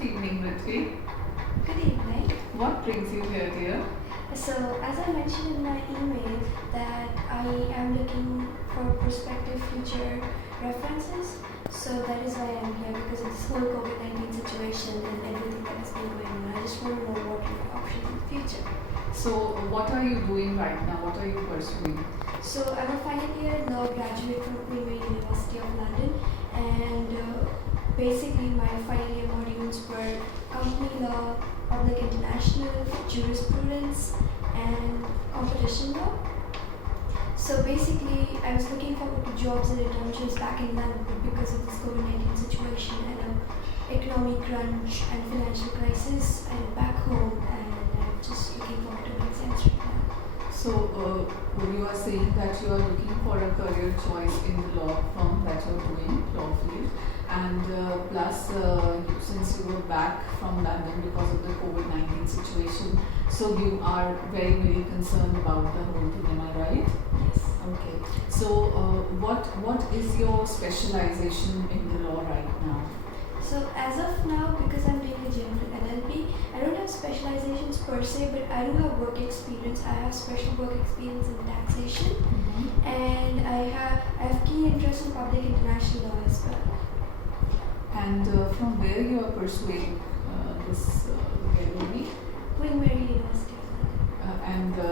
Good evening, Ritvi. Good evening. What brings you here, dear? So, as I mentioned in my email, that I am looking for prospective future references. So that is why I'm here, because of this whole COVID-19 situation and everything that has been going on. I just want to know what are your options in the future. So, what are you doing right now? What are you pursuing? So I'm a final year law graduate from Queen Mary University of London, and basically my final year modules were company law, public international, jurisprudence, and competition law. So basically, I was looking forward to jobs and internships back in London, but because of this COVID-19 situation and economic crunch and financial crisis, I'm back home and I'm just looking forward to my exams right now. So, you are saying that you are looking for a career choice in the law firm that you are doing, law field, and plus, since you were back from London because of the COVID-19 situation, so you are very, very concerned about the whole thing, am I right? Yes. Okay. So, what is your specialization in the law right now? So as of now, because I'm doing a general LLB, I don't have specializations per se, but I do have work experience. I have special work experience in taxation, and I have keen interest in public international law as well. And from where you are pursuing this LLB? Queen Mary University of London.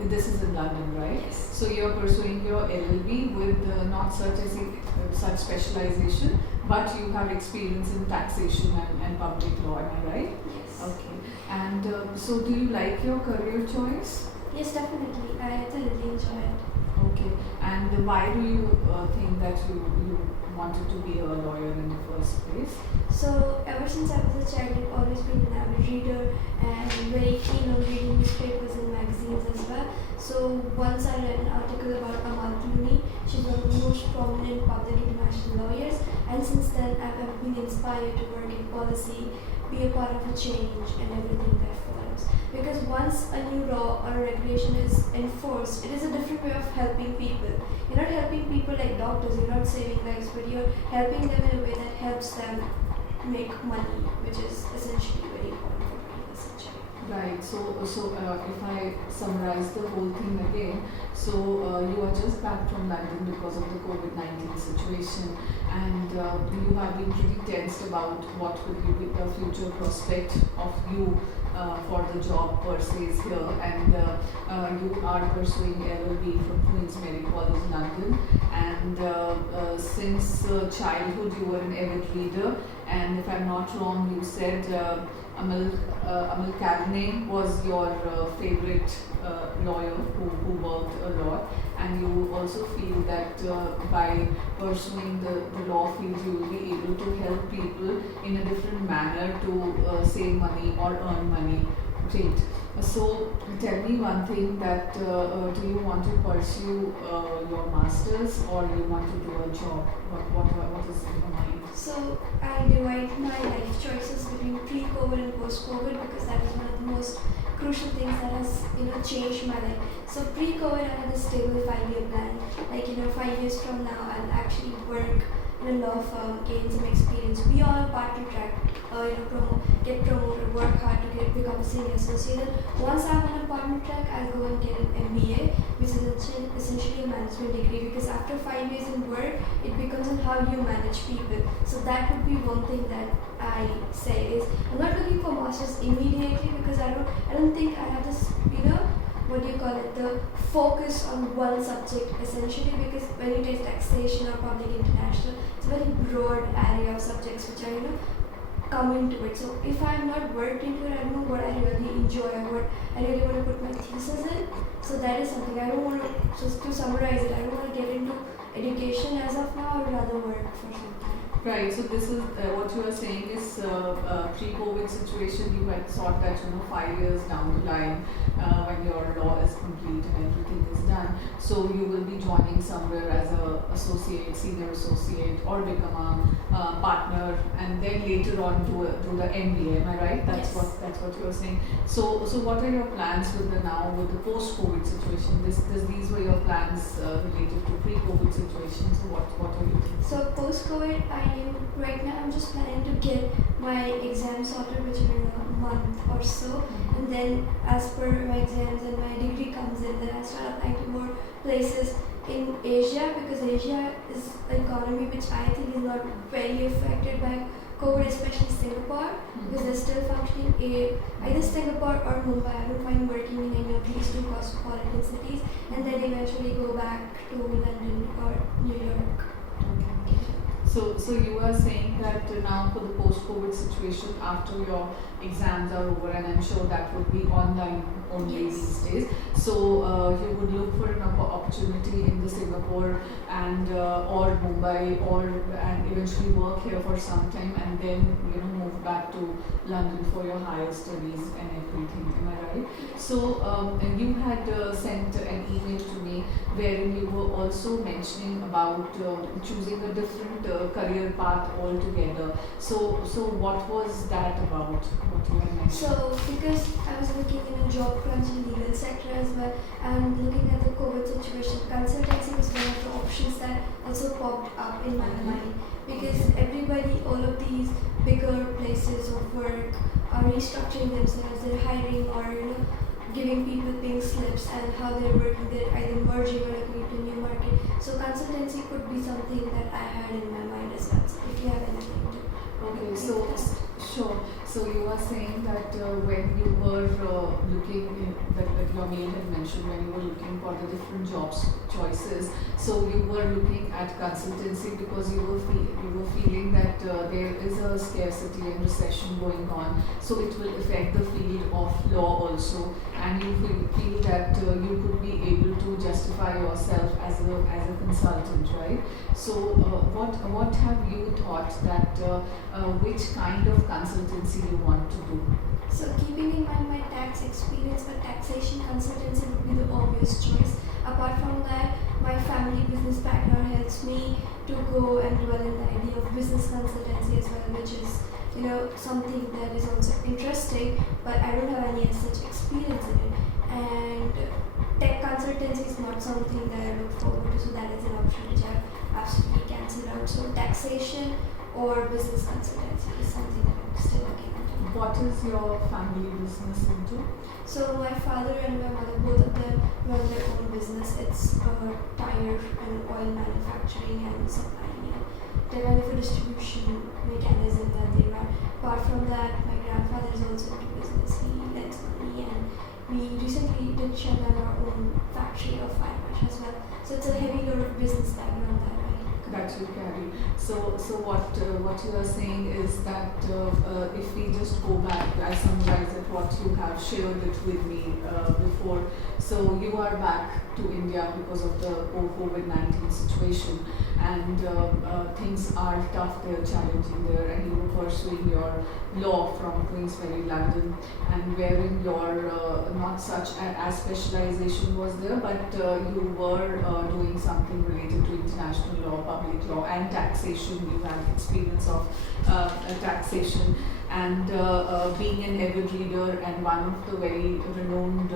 And this is in London, right? Yes. So you are pursuing your LLB with not such specialization, but you have experience in taxation and public law, am I right? Yes. Okay. And so do you like your career choice? Yes, definitely. I thoroughly enjoy it. Okay. And why do you think that you wanted to be a lawyer in the first place? So ever since I was a child, I've always been an avid reader and very keen on reading newspapers and magazines as well. So once I read an article about Amal Clooney, she's one of the most prominent public international lawyers, and since then I've been inspired to work in policy, be a part of a change and everything that follows. Because once a new law or a regulation is enforced, it is a different way of helping people. You're not helping people like doctors, you're not saving lives, but you're helping them in a way that helps them make money, which is essentially very important for 21st century. Right. So if I summarize the whole thing again, so you are just back from London because of the COVID-19 situation, and you have been pretty tensed about what will be the future prospect of you for the job per se here, and you are pursuing LLB from Queen's Mary College, London, and since childhood you were an avid reader, and if I'm not wrong, you said Amal Clooney was your favorite lawyer who worked a lot, and you also feel that by pursuing the law field you will be able to help people in a different manner to save money or earn money. Great. So tell me one thing, that do you want to pursue your masters or you want to do a job? What is in your mind? So I divide my life choices between pre-COVID and post-COVID, because that is one of the most crucial things that has changed my life. So pre-COVID I had a stable 5-year plan, like 5 years from now I'll actually work in a law firm, gain some experience, be on a partner track, get promoted, work hard to become a senior associate. Once I'm on a partner track, I'll go and get an MBA, which is essentially a management degree, because after 5 years in work, it becomes on how you manage people. So that would be one thing that I say is, I'm not looking for masters immediately, because I don't think I have this, the focus on one subject essentially, because when you take taxation or public international, it's a very broad area of subjects which are, come into it. So if I have not worked into it, I don't know what I really enjoy or what I really want to put my thesis in. So that is something I don't want to, just to summarize it, I don't want to get into education as of now. I would rather work for some time. Right. So this is what you are saying is pre-COVID situation. You had thought that 5 years down the line, when your law is complete and everything is done, so you will be joining somewhere as a associate, senior associate, or become a partner, and then later on do the MBA. Am I right? That's Yes. what you are saying. So what are your plans with the post-COVID situation? These were your plans related to pre-COVID situation. So what are you thinking? So post-COVID, right now I'm just planning to get my exams sorted, which are in a month or so. And then, as per my exams and my degree comes in, then I start applying to more places in Asia, because Asia is an economy which I think is not very affected by COVID, especially Singapore, because they're still functioning. Either Singapore or Mumbai, I don't mind working in any of these two cosmopolitan cities, and then eventually go back to London or New York. Okay. So you are saying that now for the post-COVID situation, after your exams are over, and I'm sure that would be online only Yes. these days. So you would look for an opportunity in the Singapore and or Mumbai, or and eventually work here for some time, and then move back to London for your higher studies and everything. Am I right? So and you had sent an email to me wherein you were also mentioning about choosing a different career path altogether. So what was that about? What you had mentioned? So, because I was looking in a job crunch in legal sector as well, and looking at the COVID situation, consultancy was one of the options that also popped up in my mind. Because everybody, all of these bigger places of work are restructuring themselves, they're hiring or giving people pink slips, and how they're working, they're either merging or looking into new market. So consultancy could be something that I had in my mind as well. So if you have anything to Okay, think so that. sure. So you are saying that when you were looking, that your mail had mentioned when you were looking for the different jobs choices. So you were looking at consultancy because you were feeling that there is a scarcity and recession going on. So it will affect the field of law also, and you feel that you could be able to justify yourself as a consultant, right? So what have you thought that which kind of consultancy you want to do? So keeping in mind my tax experience, but taxation consultancy would be the obvious choice. Apart from that, my family business background helps me to go and dwell in the idea of business consultancy as well, which is something that is also interesting, but I don't have any such experience in it. And tech consultancy is not something that I look forward to, so that is an option which I've absolutely cancelled out. So taxation or business consultancy is something that I'm still looking into. What is your family business into? So my father and my mother, both of them run their own business. It's tire and oil manufacturing and supplying, and they're kind of a distribution mechanism that they run. Apart from that, my grandfather is also into business. He lends money, and we recently did shut down our own factory of fire wash as well. So it's a heavy load of business background that That you carry. So what you are saying is that if we just go back, I summarize it what you have shared it with me before. So you are back to India because of the COVID-19 situation, and things are tough there, challenging there, and you were pursuing your law from Queensberry, London, and wherein your not such as specialization was there, but you were doing something related to international law, public law, and taxation. You have experience of taxation, and being an avid reader, and one of the very renowned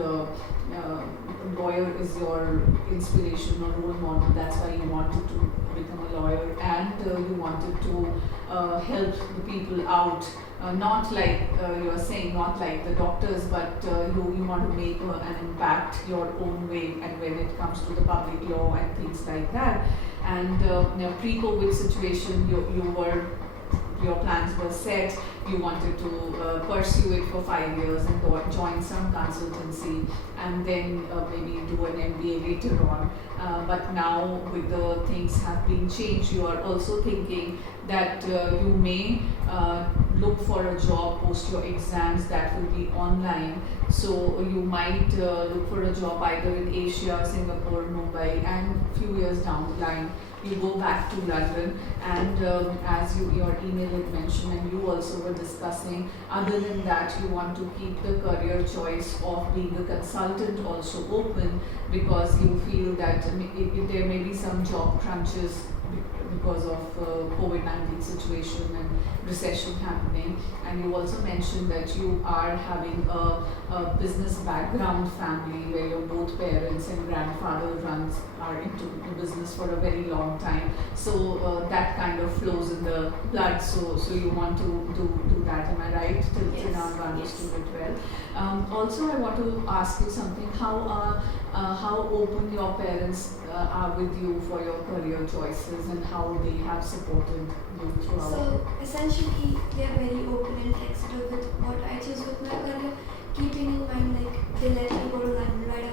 lawyer is your inspiration or role model. That's why you wanted to become a lawyer, and you wanted to help the people out. Not like you are saying, not like the doctors, but you want to make an impact your own way, and when it comes to the public law and things like that. And pre-COVID situation, your plans were set. You wanted to pursue it for 5 years and join some consultancy, and then maybe do an MBA later on. But now, with the things have been changed, you are also thinking that you may look for a job post your exams that will be online. So you might look for a job either in Asia, Singapore, Mumbai, and few years down the line you go back to London, and as your email had mentioned, and you also were discussing, other than that you want to keep the career choice of being a consultant also open, because you feel that there may be some job crunches because of COVID-19 situation and recession happening. And you also mentioned that you are having a business background family where your both parents and grandfather are into the business for a very long time. So that kind of flows in the blood. So you want to do that. Am I right? Till now I've understood it well. Also, I want to ask you something. How open your parents are with you for your career choices, and how they have supported you throughout? So essentially, they are very open and flexible with what I choose with my career, keeping in mind like they let me go to London right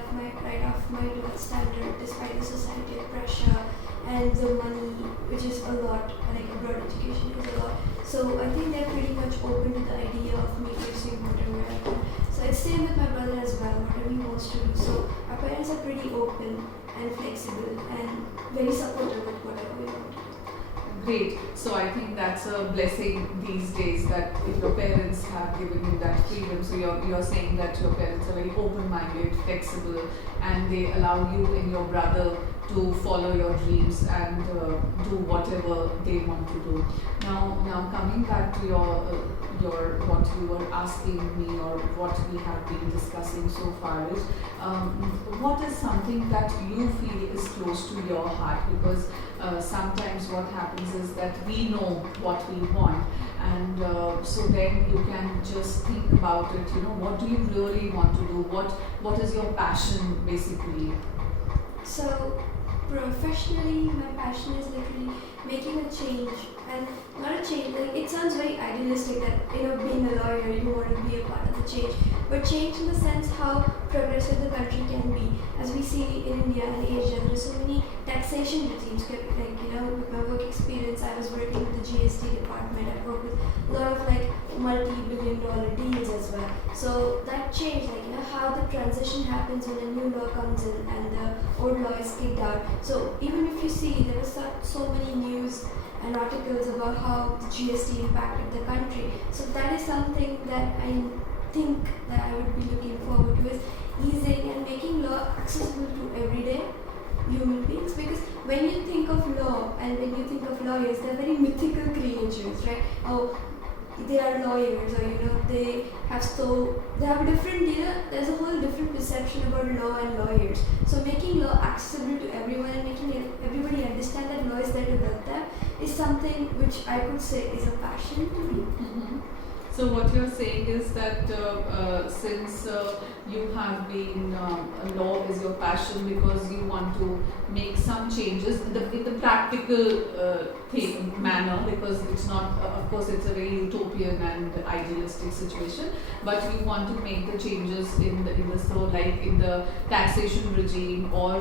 off my 12th standard, despite the societal pressure and the money, which is a lot. Like abroad education is a lot. So I think they're pretty much open to the idea of me pursuing whatever I want. So it's same with my brother as well, whatever he wants to do. So our parents are pretty open and flexible and very supportive with whatever we want to do. Great. So I think that's a blessing these days, that if your parents have given you that freedom. So you're saying that your parents are very open-minded, flexible, and they allow you and your brother to follow your dreams and do whatever they want to do. Now coming back to your what you were asking me, or what we have been discussing so far, is what is something that you feel is close to your heart? Because sometimes what happens is that we know what we want, and so then you can just think about it. What do you really want to do? What is your passion basically? So professionally, my passion is literally making a change, and not a change, like it sounds very idealistic that being a lawyer you want to be a part of the change, but change in the sense how progressive the country can be. As we see in India and Asia, there are so many taxation regimes. With my work experience, I was working with the GST department. I worked with a lot of multi-billion-dollar deals as well. So that change, how the transition happens when a new law comes in and the old law is kicked out. So even if you see, there was so many news and articles about how the GST impacted the country. So that is something that I think that I would be looking forward to, is easing and making law accessible to everyday human beings. Because when you think of law and when you think of lawyers, they're very mythical creatures, right? Oh, they are lawyers, or they have a different, there's a whole different perception about law and lawyers. So making law accessible to everyone and making everybody understand that law is there to help them is something which I could say is a passion to me. Mm-hmm. So what you're saying is that since you have been, law is your passion because you want to make some changes in the practical manner, because it's not, of course it's a very utopian and idealistic situation, but you want to make the changes in the in the taxation regime, or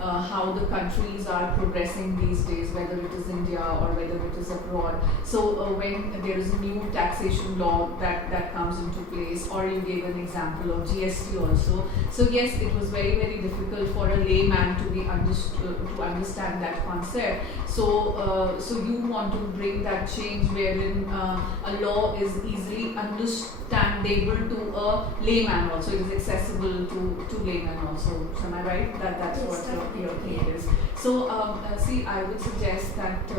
how the countries are progressing these days, whether it is India or whether it is abroad. So when there is a new taxation law that comes into place, or you gave an example of GST also. So yes, it was very, very difficult for a layman to understand that concept. So you want to bring that change wherein a law is easily understandable to a layman also. It is accessible to layman also. So am I right? That's yes, what your thing is. So see, I would suggest that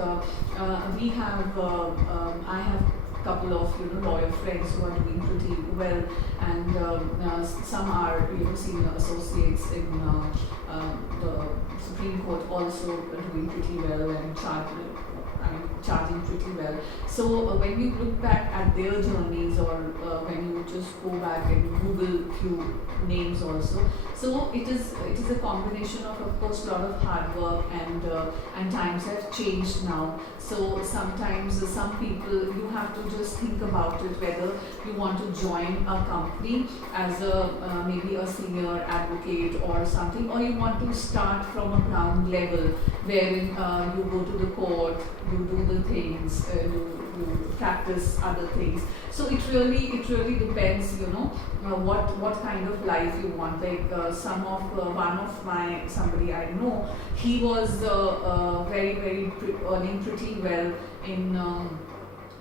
we have I have couple of lawyer friends who are doing pretty well, and some are senior associates in the Supreme Court, also doing pretty well and charging pretty well. So when you look back at their journeys, or when you just go back and Google few names also, so it is a combination of course a lot of hard work, and times have changed now. So sometimes some people, you have to just think about it, whether you want to join a company as maybe a senior advocate or something, or you want to start from a ground level wherein you go to the court, you do the things, you practice other things. So it really depends, what kind of life you want. Like somebody I know, he was very, very earning pretty well in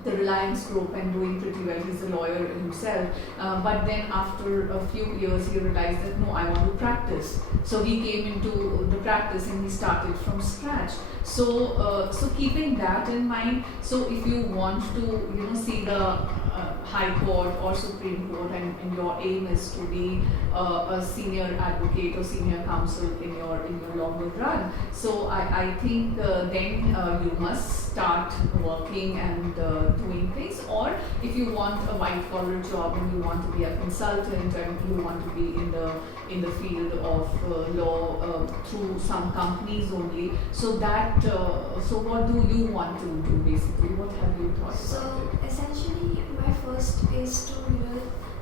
the Reliance Group and doing pretty well. He's a lawyer himself. But then after a few years, he realized that no, I want to practice. So he came into the practice and he started from scratch. So keeping that in mind, so if you want to see the High Court or Supreme Court, and your aim is to be a senior advocate or senior counsel in your longer run. So I think then you must start working and doing things. Or if you want a white collar job and you want to be a consultant and you want to be in the field of law through some companies only. So what do you want to do basically? What have you thought about So it? essentially, my first is to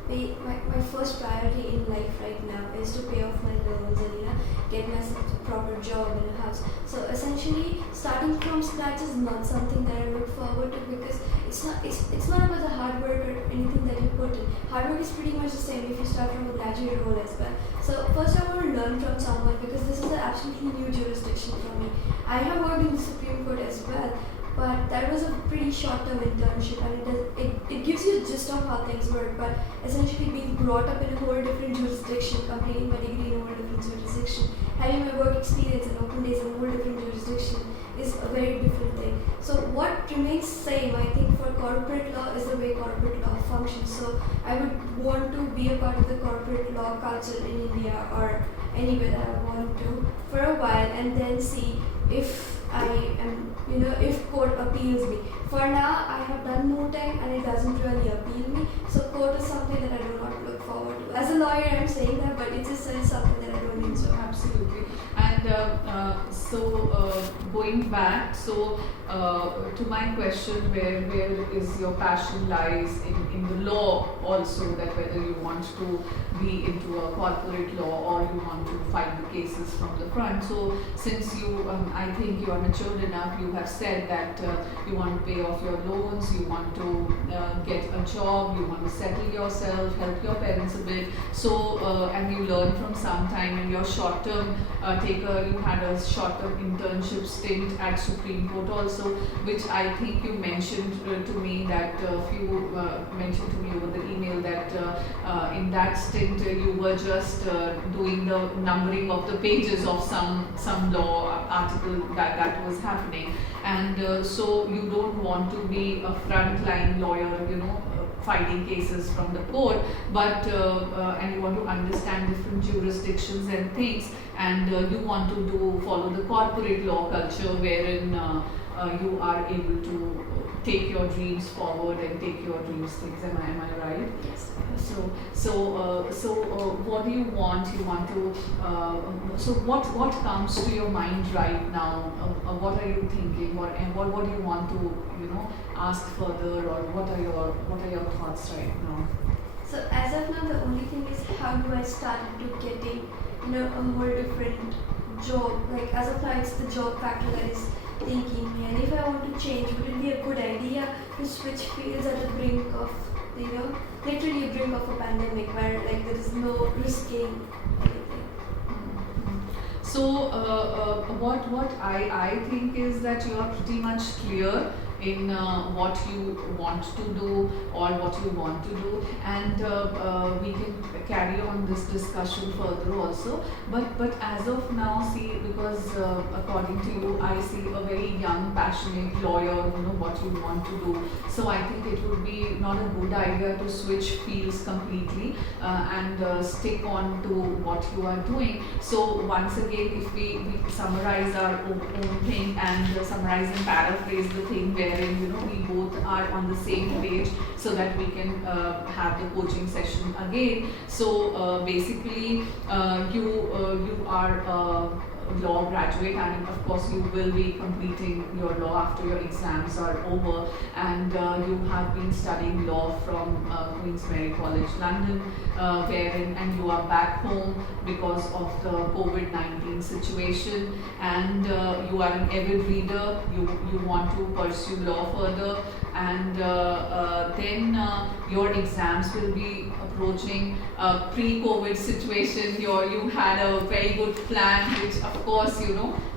pay my first priority in life right now is to pay off my loans and get myself a proper job and a house. So essentially, starting from scratch is not something that I look forward to, because it's not about the hard work or anything that you put in. Hard work is pretty much the same if you start from a graduate role as well. So first I want to learn from someone, because this is an absolutely new jurisdiction for me. I have worked in the Supreme Court as well, but that was a pretty short-term internship, and it gives you a gist of how things work. But essentially, being brought up in a whole different jurisdiction, completing my degree in a whole different jurisdiction, having my work experience in open days in a whole different jurisdiction is a very different thing. So what remains same, I think, for corporate law is the way corporate law functions. So I would want to be a part of the corporate law culture in India or anywhere that I want to for a while, and then see if I am, if court appeals me. For now, I have done more time and it doesn't really appeal me. So court is something that I do not look forward to. As a lawyer, I'm saying that, but it's just something that I don't enjoy. Absolutely. And going back, to my question, where is your passion lies in the law also, that whether you want to be into a corporate law or you want to fight the cases from the front. So since you, I think you are matured enough, you have said that you want to pay off your loans, you want to get a job, you want to settle yourself, help your parents a bit. So and you learn from some time, and your short term you had a short term internship stint at Supreme Court also, which I think you mentioned to me that you mentioned to me over the email that in that stint you were just doing the numbering of the pages of some law article that was happening, and so you don't want to be a frontline lawyer, fighting cases from the court, but and you want to understand different jurisdictions and things, and you want to follow the corporate law culture wherein you are able to take your dreams forward and take your dreams things. Am I right? Yes. So what do you want? You want to. So what comes to your mind right now? What are you thinking? What do you want to ask further, or what are your thoughts right now? So as of now, the only thing is how do I start to getting a whole different job. Like as of now, it's the job factor that is thinking me. And if I want to change, would it be a good idea to switch fields at the brink of literally a brink of a pandemic where there is no risking anything? So what I think is that you are pretty much clear in what you want to do or what you want to do, and we can carry on this discussion further also, but as of now, see, because according to you, I see a very young passionate lawyer, what you want to do. So I think it would be not a good idea to switch fields completely and stick on to what you are doing. So once again, if we summarize our own thing and summarize and paraphrase the thing wherein we both are on the same page, so that we can have the coaching session again. So basically, you are a law graduate, and of course you will be completing your law after your exams are over, and you have been studying law from Queen's Mary College, London, and you are back home because of the COVID-19 situation, and you are an avid reader, you want to pursue law further, and then your exams will be approaching. Pre-COVID situation, you had a very good plan, which of course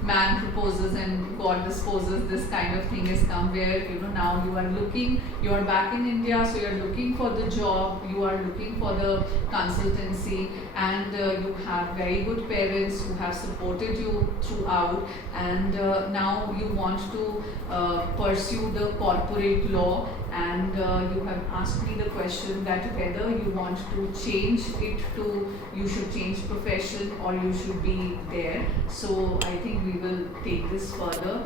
man proposes and God disposes. This kind of thing has come where now you are back in India, so you're looking for the job, you are looking for the consultancy, and you have very good parents who have supported you throughout, and now you want to pursue the corporate law, and you have asked me the question that whether you want to change it to, you should change profession or you should be there. So I think we will take this further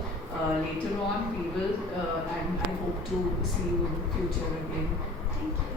later on. We will, and I hope to see you in future again. Thank you.